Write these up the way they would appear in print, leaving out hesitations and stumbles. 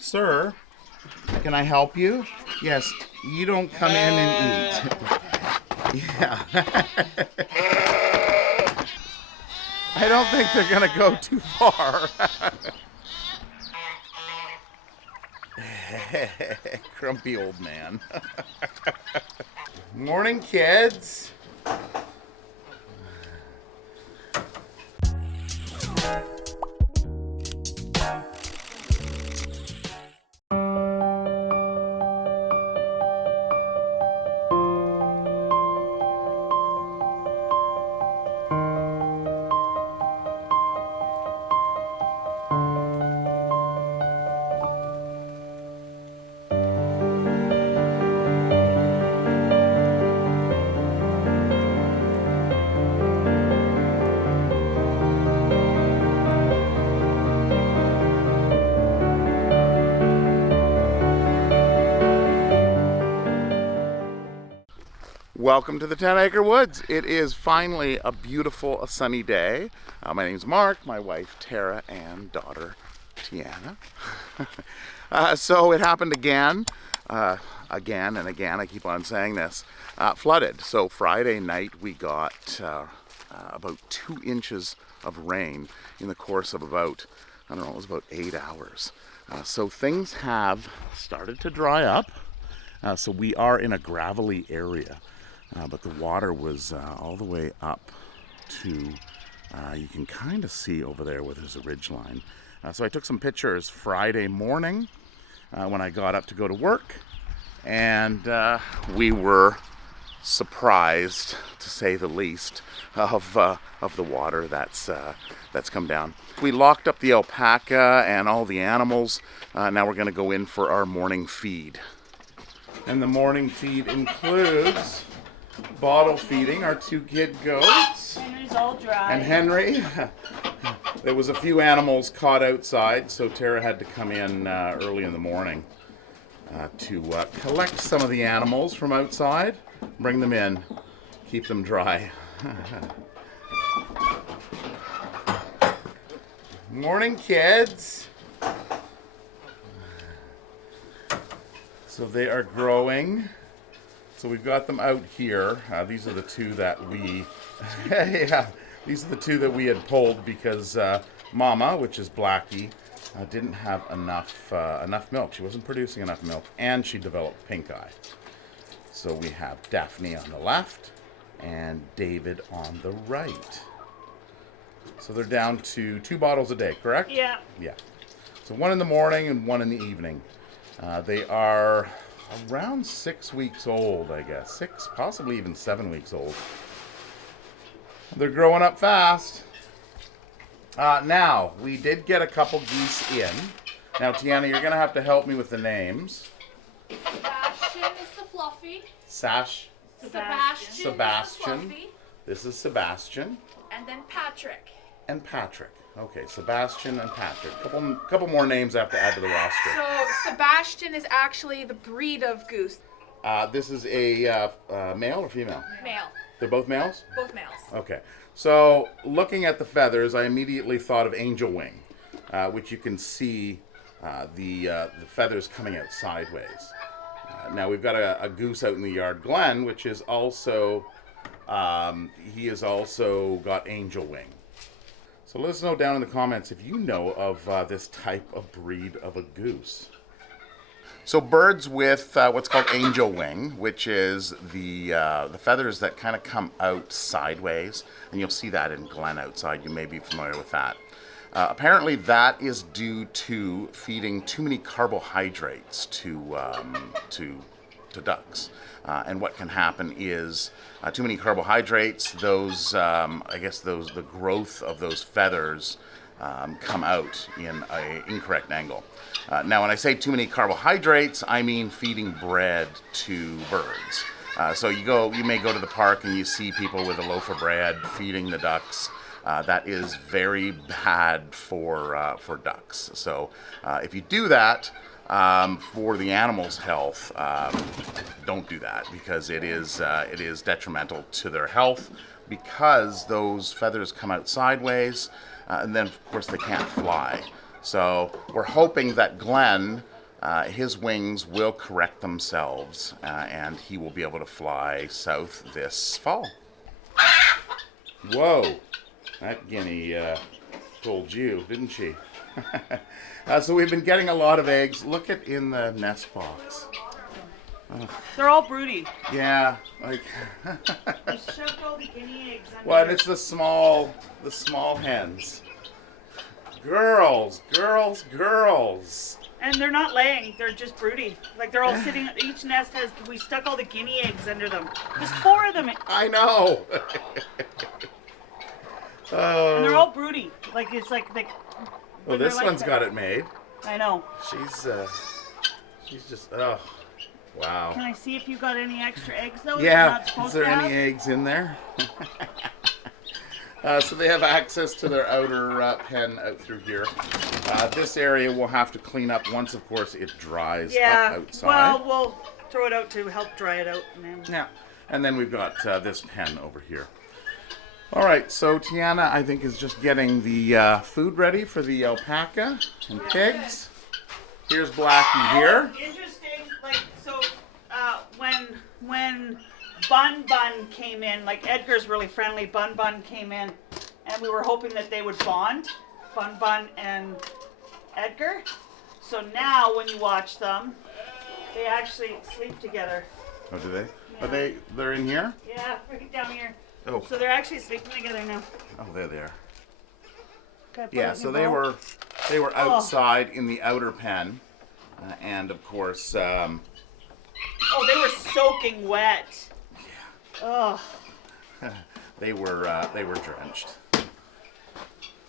Sir, can I help you? Yes, you don't come in and eat. Yeah. I don't think they're gonna go too far. Grumpy old man. Morning, kids. Welcome to the 10-acre woods. It is finally a beautiful, sunny day. My name's Mark, my wife Tara, and daughter Tiana. So it happened again and again. I keep on saying this. Flooded. So Friday night we got about 2 inches of rain in the course of about, I don't know, it was about 8 hours. So things have started to dry up. So we are in a gravelly area. But the water was all the way up to, you can kind of see over there where there's a ridge line. So I took some pictures Friday morning when I got up to go to work, and we were surprised, to say the least, of the water that's come down. We locked up the alpaca and all the animals. Now we're going to go in for our morning feed. And the morning feed includes bottle feeding our 2 kid goats. Henry's all dry. And Henry. There was a few animals caught outside, so Tara had to come in early in the morning to collect some of the animals from outside, bring them in, keep them dry. Morning, kids. So they are growing. So we've got them out here. These are the 2 that we, yeah, these are the 2 that we had pulled because Mama, which is Blackie, didn't have enough milk. She wasn't producing enough milk, and she developed pink eye. So we have Daphne on the left and David on the right. So they're down to 2 bottles a day, correct? Yeah. Yeah. So 1 in the morning and 1 in the evening. They are around 6 weeks old, I guess. 6, possibly even 7 weeks old. They're growing up fast. Now, we did get a couple geese in. Now, Tiana, you're going to have to help me with the names. Sebastian is the fluffy. Sebastian. Is the fluffy. This is Sebastian. And then Patrick. And Patrick. Okay, Sebastian and Patrick. Couple more names I have to add to the roster. So Sebastian is actually the breed of goose. This is a male or female? Male. They're both males? Both males. Okay. So looking at the feathers, I immediately thought of angel wing, which you can see the feathers coming out sideways. Now we've got a goose out in the yard, Glenn, which is also, he has also got angel wing. So let us know down in the comments if you know of this type of breed of a goose. So birds with what's called angel wing, which is the feathers that kind of come out sideways, and you'll see that in Glen outside. You may be familiar with that. Apparently that is due to feeding too many carbohydrates to ducks. And what can happen is too many carbohydrates, those, the growth of those feathers come out in an incorrect angle. Now, when I say too many carbohydrates, I mean feeding bread to birds. So you may go to the park and you see people with a loaf of bread feeding the ducks. That is very bad for ducks. So if you do that, for the animal's health, don't do that, because it is detrimental to their health, because those feathers come out sideways, and then of course they can't fly. So we're hoping that Glenn his wings will correct themselves, and he will be able to fly south this fall. Whoa, that guinea told you, didn't she? So we've been getting a lot of eggs. Look at in the nest box. They're all broody. Yeah, like. I shoved all the guinea eggs under. Well, it's the small hens. Girls. And they're not laying, they're just broody. Like they're all sitting, each nest has, we stuck all the guinea eggs under them. There's 4 of them. I know. And they're all broody. Like it's like they. Well, this one's got it made. I know. She's just, oh, wow. Can I see if you got any extra eggs though? Yeah, is there any eggs in there? So they have access to their outer pen out through here. This area we'll have to clean up once, of course, it dries up outside. Well, we'll throw it out to help dry it out. And then... Yeah, and then we've got this pen over here. All right, so Tiana, I think, is just getting the food ready for the alpaca and pigs. Here's Blackie here. Interesting, like, so when Bun came in, like Edgar's really friendly, Bun came in, and we were hoping that they would bond, Bun and Edgar. So now when you watch them, they actually sleep together. Oh, do they? Yeah. They're in here? Yeah, right down here. Oh. So they're actually sleeping together now. Oh, there they are. Yeah, so they were outside in the outer pen, and of course. Oh, they were soaking wet. Yeah. Oh. They were drenched.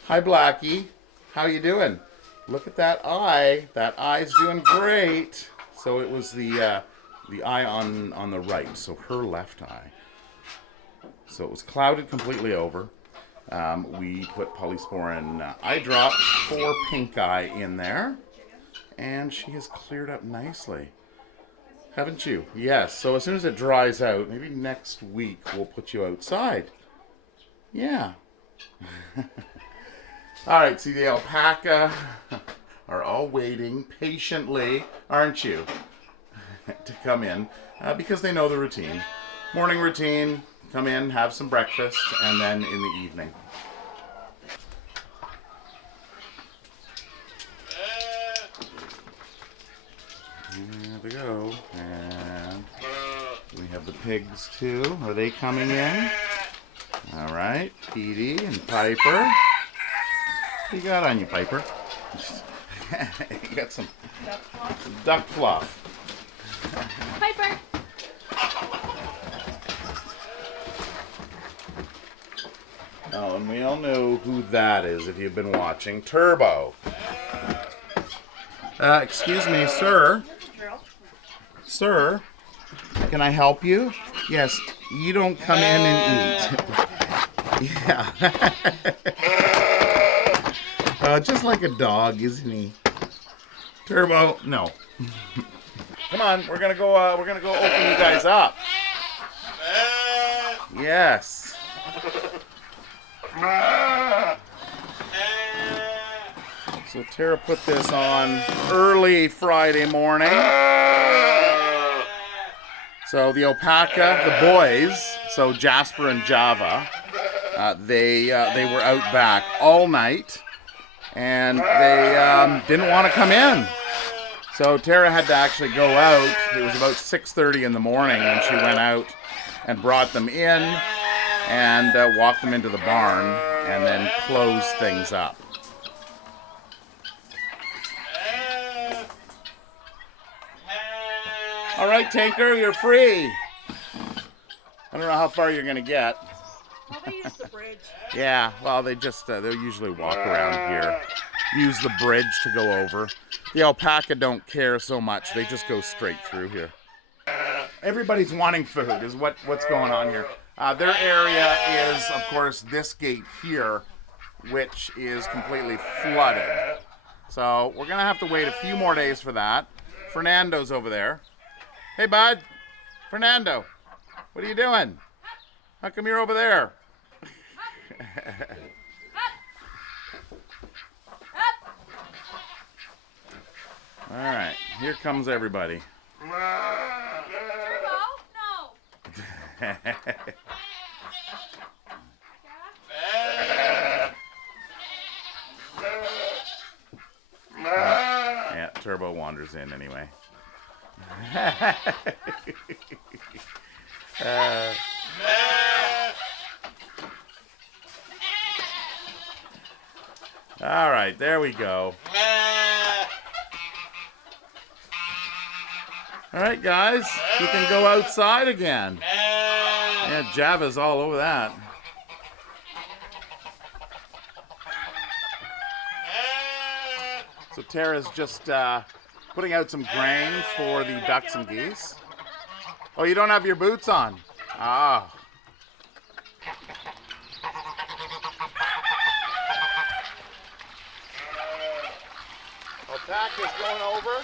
Hi, Blackie. How you doing? Look at that eye. That eye's doing great. So it was the eye on the right, so her left eye. So it was clouded completely over. We put polysporin eye drop for pink eye in there, and she has cleared up nicely. Haven't you? Yes. So as soon as it dries out, maybe next week we'll put you outside. Yeah. All right. See, the alpaca are all waiting patiently, aren't you, to come in because they know the routine. Morning routine. Come in, have some breakfast, and then in the evening. There they go. And we have the pigs too. Are they coming in? All right, Petey and Piper. What you got on you, Piper? You got some duck fluff. Piper. Oh, and we all know who that is if you've been watching. Turbo. Excuse me, sir. Sir, can I help you? Yes, you don't come in and eat. Yeah. Just like a dog, isn't he? Turbo, no. Come on, we're gonna go open you guys up. Yes. So Tara put this on early Friday morning. So the alpaca, the boys, so Jasper and Java, they were out back all night, and they didn't want to come in. So Tara had to actually go out. It was about 6:30 in the morning when she went out and brought them in and walked them into the barn and then closed things up. All right, Tinker, you're free. I don't know how far you're going to get. Well, they use the bridge. Yeah, well, they'll usually walk around here. Use the bridge to go over. The alpaca don't care so much. They just go straight through here. Everybody's wanting food is what's going on here. Their area is, of course, this gate here, which is completely flooded. So we're going to have to wait a few more days for that. Fernando's over there. Hey, bud. Fernando, what are you doing? How come you're over there? All right, here comes everybody. Turbo? No. Yeah, Turbo wanders in anyway. All right, there we go. All right, guys, you can go outside again. Yeah, Java's all over that. So Tara's just putting out some grain for the ducks and geese. Oh, you don't have your boots on? Ah. Alpaca's going over.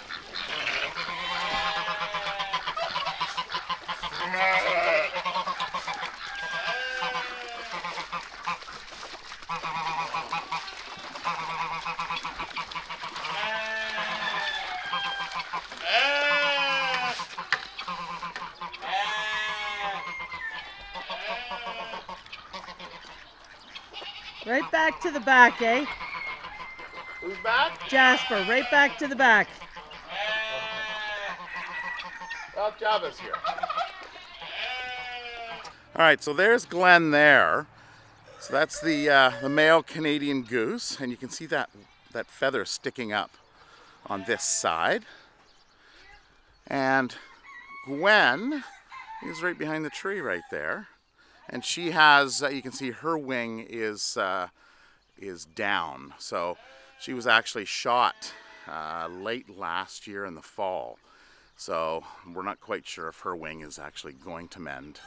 Right back to the back, eh? Who's back? Jasper, right back to the back. Well, Java's here. All right, so there's Glenn there. So that's the male Canadian goose, and you can see that feather sticking up on this side. And Gwen is right behind the tree right there, and she has you can see her wing is down. So she was actually shot late last year in the fall. So we're not quite sure if her wing is actually going to mend.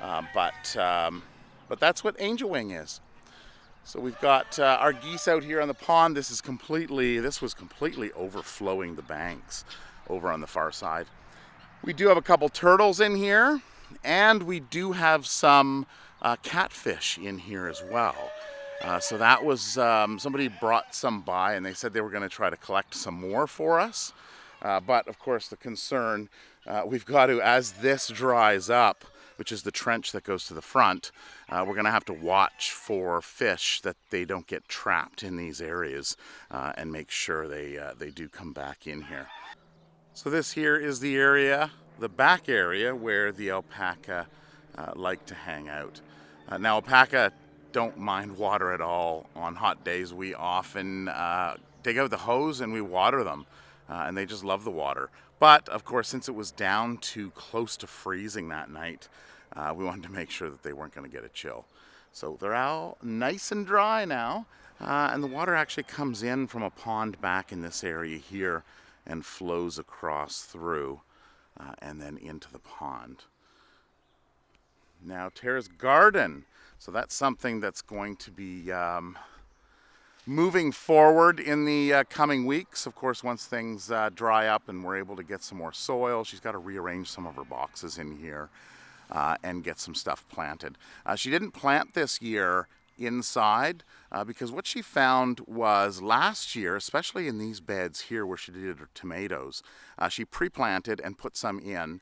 But that's what angel wing is. So we've got our geese out here on the pond. This was completely overflowing the banks over on the far side. We do have a couple turtles in here, and we do have some catfish in here as well. So that was, somebody brought some by and they said they were going to try to collect some more for us. But of course the concern, we've got to, as this dries up, which is the trench that goes to the front, we're going to have to watch for fish that they don't get trapped in these areas and make sure they do come back in here. So this here is the area, the back area, where the alpaca like to hang out. Now alpaca don't mind water at all. On hot days we often take out the hose and we water them, and they just love the water. But of course, since it was down to close to freezing that night, we wanted to make sure that they weren't going to get a chill. So they're all nice and dry now, and the water actually comes in from a pond back in this area here and flows across through and then into the pond. Now Tara's garden. So that's something that's going to be moving forward in the coming weeks. Of course, once things dry up and we're able to get some more soil, she's got to rearrange some of her boxes in here and get some stuff planted. She didn't plant this year inside because what she found was last year, especially in these beds here where she did her tomatoes, she pre-planted and put some in.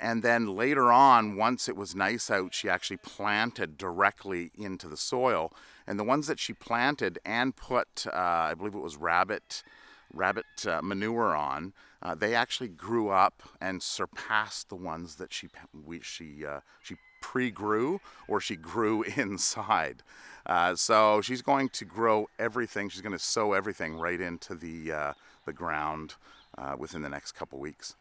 And then later on, once it was nice out, she actually planted directly into the soil. And the ones that she planted and put, I believe it was rabbit manure on, they actually grew up and surpassed the ones that she pre-grew or she grew inside. So she's going to grow everything. She's going to sow everything right into the ground within the next couple weeks.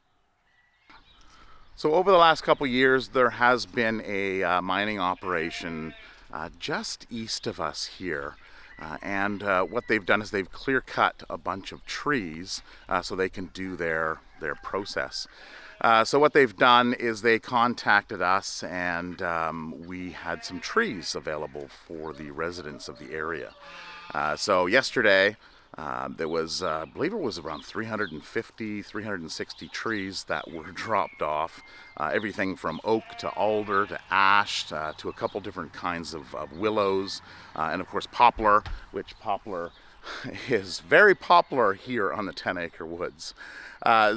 So over the last couple years, there has been a mining operation just east of us here. And what they've done is they've clear cut a bunch of trees so they can do their process. So what they've done is they contacted us, and we had some trees available for the residents of the area. So yesterday, there was, I believe it was around 350, 360 trees that were dropped off. Everything from oak to alder to ash to a couple different kinds of willows, and of course poplar, which poplar is very popular here on the 10-acre woods.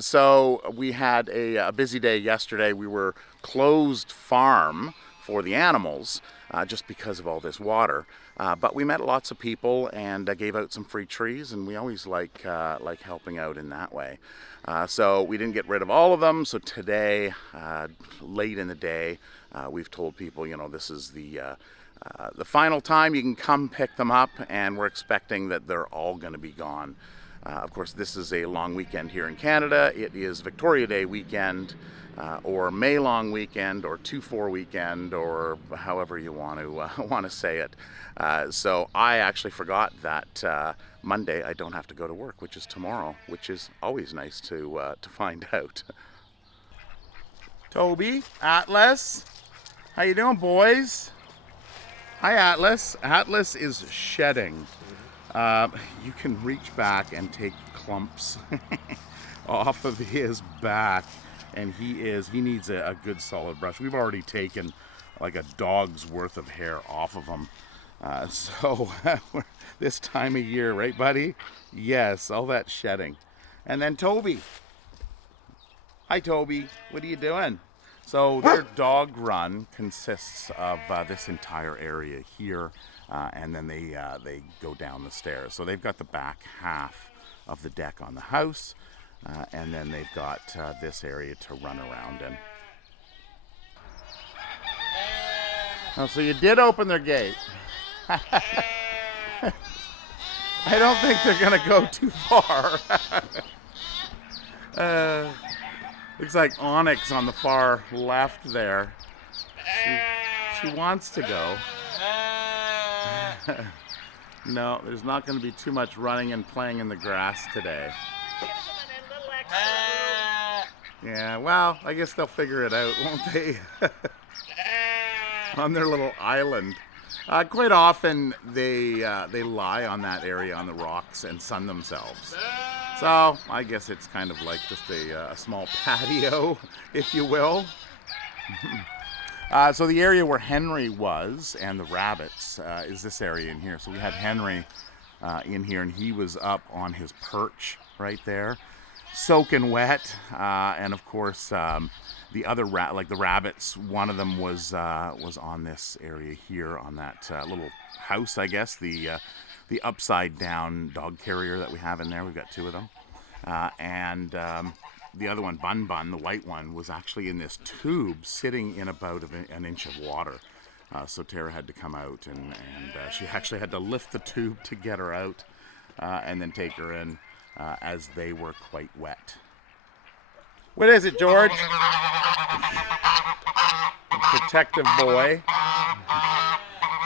So we had a busy day yesterday. We were closed farm for the animals just because of all this water. But we met lots of people and gave out some free trees, and we always like helping out in that way. So we didn't get rid of all of them. So today, late in the day, we've told people, you know, this is the final time you can come pick them up, and we're expecting that they're all going to be gone. Of course, this is a long weekend here in Canada. It is Victoria Day weekend, or May long weekend, or 2-4 weekend, or however you want to say it. So I actually forgot that Monday I don't have to go to work, which is tomorrow, which is always nice to find out. Toby, Atlas, how you doing, boys? Hi, Atlas. Atlas is shedding. You can reach back and take clumps off of his back, and he needs a good solid brush. We've already taken like a dog's worth of hair off of him. So this time of year, right, buddy? Yes, all that shedding. And then Toby. Hi, Toby. What are you doing? So their dog run consists of this entire area here, and then they go down the stairs. So they've got the back half of the deck on the house, and then they've got this area to run around in. Oh, so you did open their gate. I don't think they're gonna go too far. Looks like Onyx on the far left there. She wants to go. No, there's not going to be too much running and playing in the grass today. Yeah, well, I guess they'll figure it out, won't they? On their little island. Quite often they lie on that area on the rocks and sun themselves. So I guess it's kind of like just a small patio, if you will. So the area where Henry was and the rabbits is this area in here. So we had Henry in here, and he was up on his perch right there, soaking wet. And of course, the other the rabbits, one of them was on this area here on that little house, I guess, the upside down dog carrier that we have in there. We've got 2 of them. And the other one, Bun Bun, the white one, was actually in this tube sitting in about an inch of water. So Tara had to come out, and she actually had to lift the tube to get her out and then take her in as they were quite wet. What is it, George? Protective boy.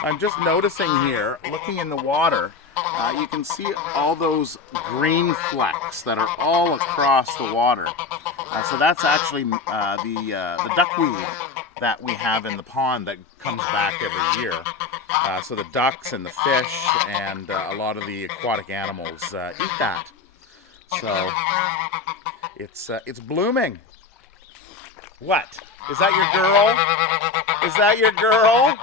I'm just noticing here, looking in the water, you can see all those green flecks that are all across the water. So that's actually the duckweed that we have in the pond that comes back every year. So the ducks and the fish and a lot of the aquatic animals eat that. So it's blooming. What? Is that your girl? Is that your girl?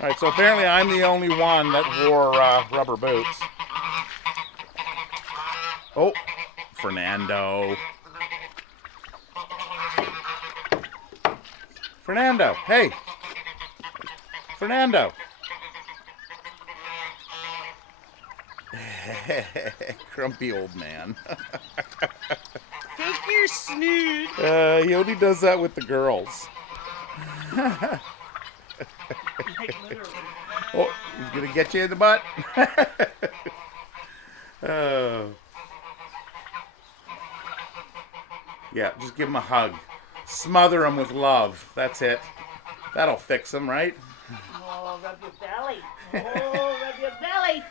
All right, so apparently I'm the only one that wore rubber boots. Oh, Fernando. Fernando, hey. Fernando. Grumpy old man. Take your snoot. He only does that with the girls. Oh, he's gonna get you in the butt. Oh. Yeah, just give him a hug. Smother him with love. That's it. That'll fix him, right? Oh, rub your belly. Oh, rub your belly.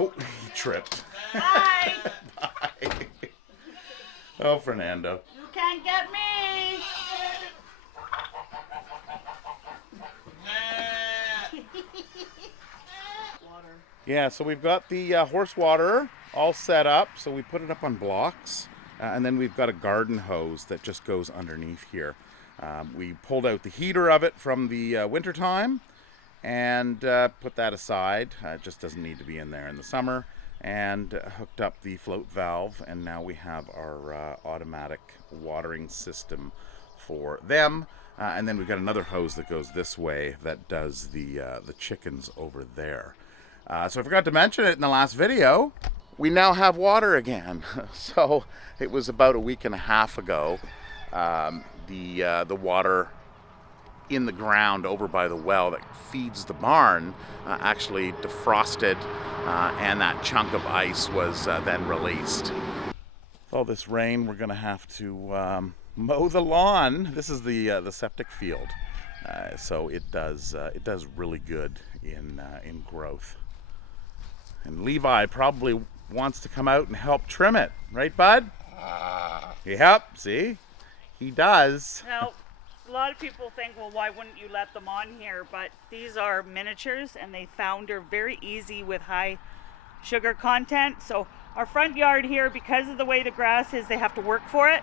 Oh, he tripped. Bye. Bye. Oh, Fernando. You can't get me. Yeah, so we've got the horse water all set up. So we put it up on blocks. And then we've got a garden hose that just goes underneath here. We pulled out the heater of it from the winter time and put that aside. It just doesn't need to be in there in the summer. And hooked up the float valve, and now we have our automatic watering system for them. And then we've got another hose that goes this way that does the chickens over there. So I forgot to mention it in the last video. We now have water again. So it was about a week and a half ago. The water in the ground over by the well that feeds the barn actually defrosted, and that chunk of ice was then released. With all this rain, we're going to have to mow the lawn. This is the septic field, so it does really good in growth. And Levi probably wants to come out and help trim it, right, bud? Yep, see? He does. Now, a lot of people think, well, why wouldn't you let them on here? But these are miniatures, and they founder very easy with high sugar content. So our front yard here, because of the way the grass is, they have to work for it,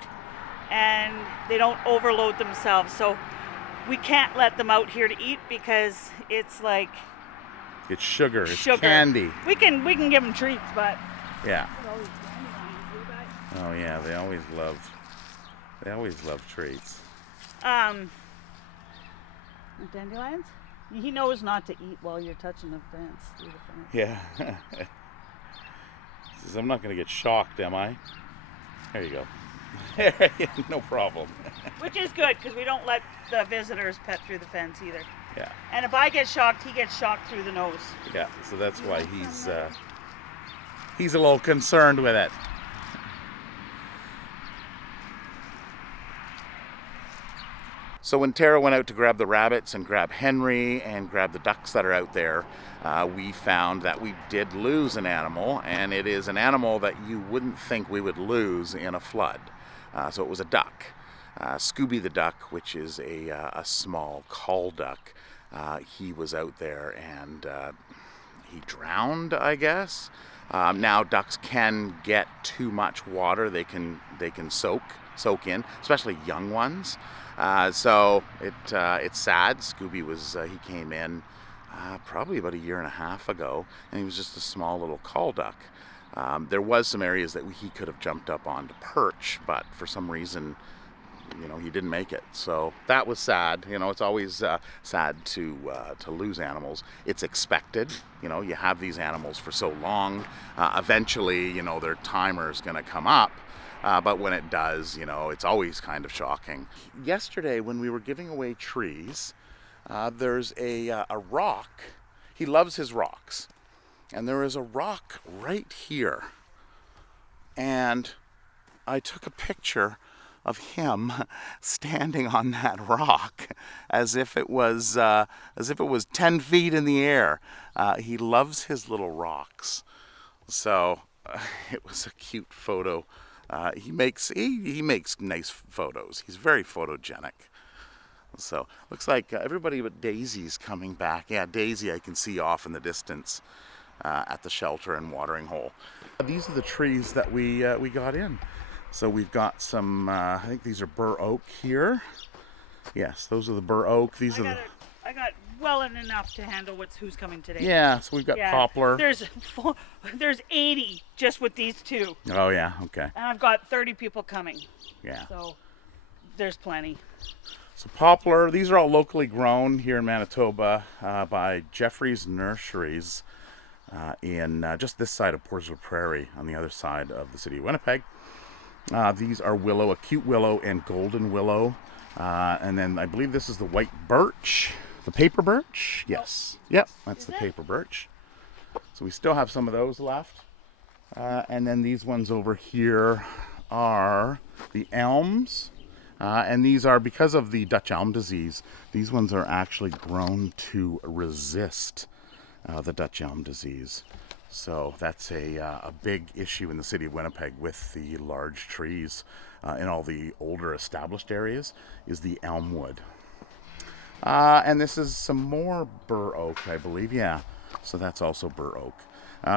and they don't overload themselves. So we can't let them out here to eat because it's like... It's sugar. It's candy. We can give them treats, but... Yeah. Oh yeah, they always love treats. Dandelions? He knows not to eat while you're touching the fence. Through the fence. Yeah. Says, I'm not going to get shocked, am I? There you go. No problem. Which is good, because we don't let the visitors pet through the fence either. Yeah. And if I get shocked, he gets shocked through the nose. Yeah, so that's why he's a little concerned with it. So when Tara went out to grab the rabbits and grab Henry and grab the ducks that are out there, we found that we did lose an animal, and it is an animal that you wouldn't think we would lose in a flood. So it was a duck. Scooby the duck, which is a small call duck. He was out there and he drowned, I guess. Now ducks can get too much water. They can soak in, especially young ones. So it's sad. Scooby he came in probably about a year and a half ago, and he was just a small little call duck. There was some areas that he could have jumped up on to perch, but for some reason, he didn't make it. So that was sad. It's always sad to lose animals. It's expected. You have these animals for so long. Eventually, their timer is going to come up. But when it does, it's always kind of shocking. Yesterday, when we were giving away trees, there's a rock. He loves his rocks. And there is a rock right here. And I took a picture of him standing on that rock as if it was 10 feet in the air. He loves his little rocks. So it was a cute photo. He makes nice photos. He's very photogenic. So looks like everybody but Daisy's coming back. Yeah, Daisy I can see off in the distance at the shelter and watering hole. These are the trees that we got in. So we've got some. I think these are bur oak here. Yes, those are the bur oak. I got well enough to handle who's coming today. Yeah, so we've got poplar. There's 80 just with these two. Oh yeah, okay. And I've got 30 people coming. Yeah. So there's plenty. So poplar, these are all locally grown here in Manitoba by Jeffrey's Nurseries in just this side of Portsmouth Prairie on the other side of the city of Winnipeg. These are willow, acute willow and golden willow. And then I believe this is the white birch. The paper birch? Yes. Yep, that's the paper birch. So we still have some of those left. And then these ones over here are the elms. And these are, because of the Dutch elm disease, these ones are actually grown to resist the Dutch elm disease. So that's a big issue in the city of Winnipeg with the large trees in all the older established areas is the elm wood. And this is some more bur oak, I believe. Yeah, so that's also bur oak.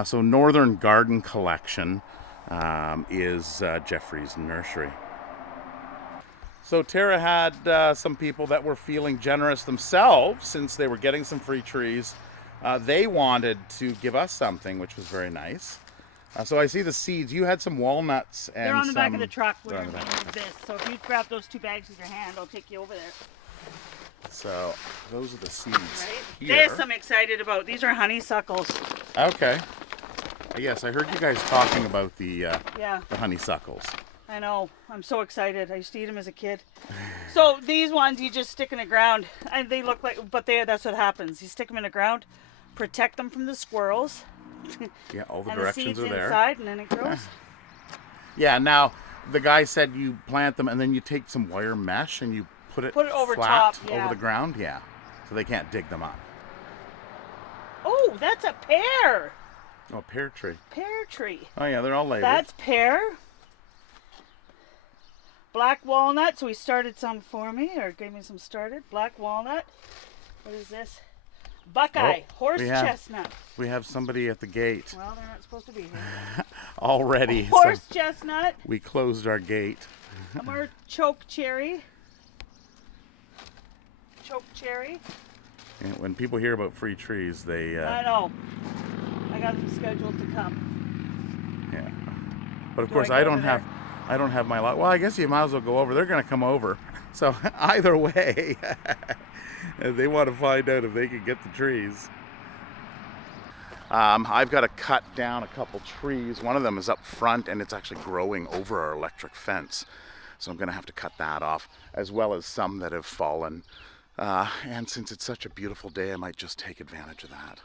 So Northern Garden Collection is Jeffrey's nursery. So Tara had some people that were feeling generous themselves since they were getting some free trees. They wanted to give us something, which was very nice. So I see the seeds. You had some walnuts and they're on the back of some- the truck. We're they're on going the to back. move this. So if you grab those 2 bags with your hand, I'll take you over there. So those are the seeds Right? here. This I'm excited about. These are honeysuckles. Okay. Yes, I heard you guys talking about the Yeah, honeysuckles. I know. I'm so excited. I used to eat them as a kid. So these ones you just stick in the ground, and they look like, but that's what happens. You stick them in the ground, protect them from the squirrels, Yeah, all the and the directions seeds are there. inside, and then it grows. Yeah, now the guy said you plant them and then you take some wire mesh and you put it over flat top, yeah. over the ground. Yeah, so they can't dig them up. Oh, that's a pear. Oh, pear tree. Pear tree. Oh yeah, they're all labeled. That's pear. Black walnut. So he started some for me, or gave me some started. Black walnut. What is this? Buckeye. Oh, Horse we have- chestnut. We have somebody at the gate Well, they're not supposed to be here. already. Horse So chestnut. we closed our gate. More choke cherry. Choke cherry. And when people hear about free trees, they I know. I got them scheduled to come. yeah. But of Do course, I I go don't over have. I don't have my lot. Well, I guess you might as well go over. They're going to come over. So either way, they want to find out if they can get the trees. I've got to cut down a couple trees. One of them is up front and it's actually growing over our electric fence. So I'm going to have to cut that off, as well as some that have fallen. And since it's such a beautiful day, I might just take advantage of that.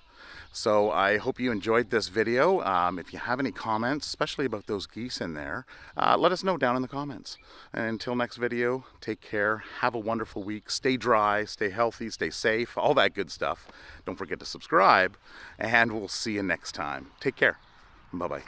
So I hope you enjoyed this video. If you have any comments, especially about those geese in there, let us know down in the comments. And until next video, take care, have a wonderful week, stay dry, stay healthy, stay safe, all that good stuff. Don't forget to subscribe, and we'll see you next time. Take care. Bye-bye.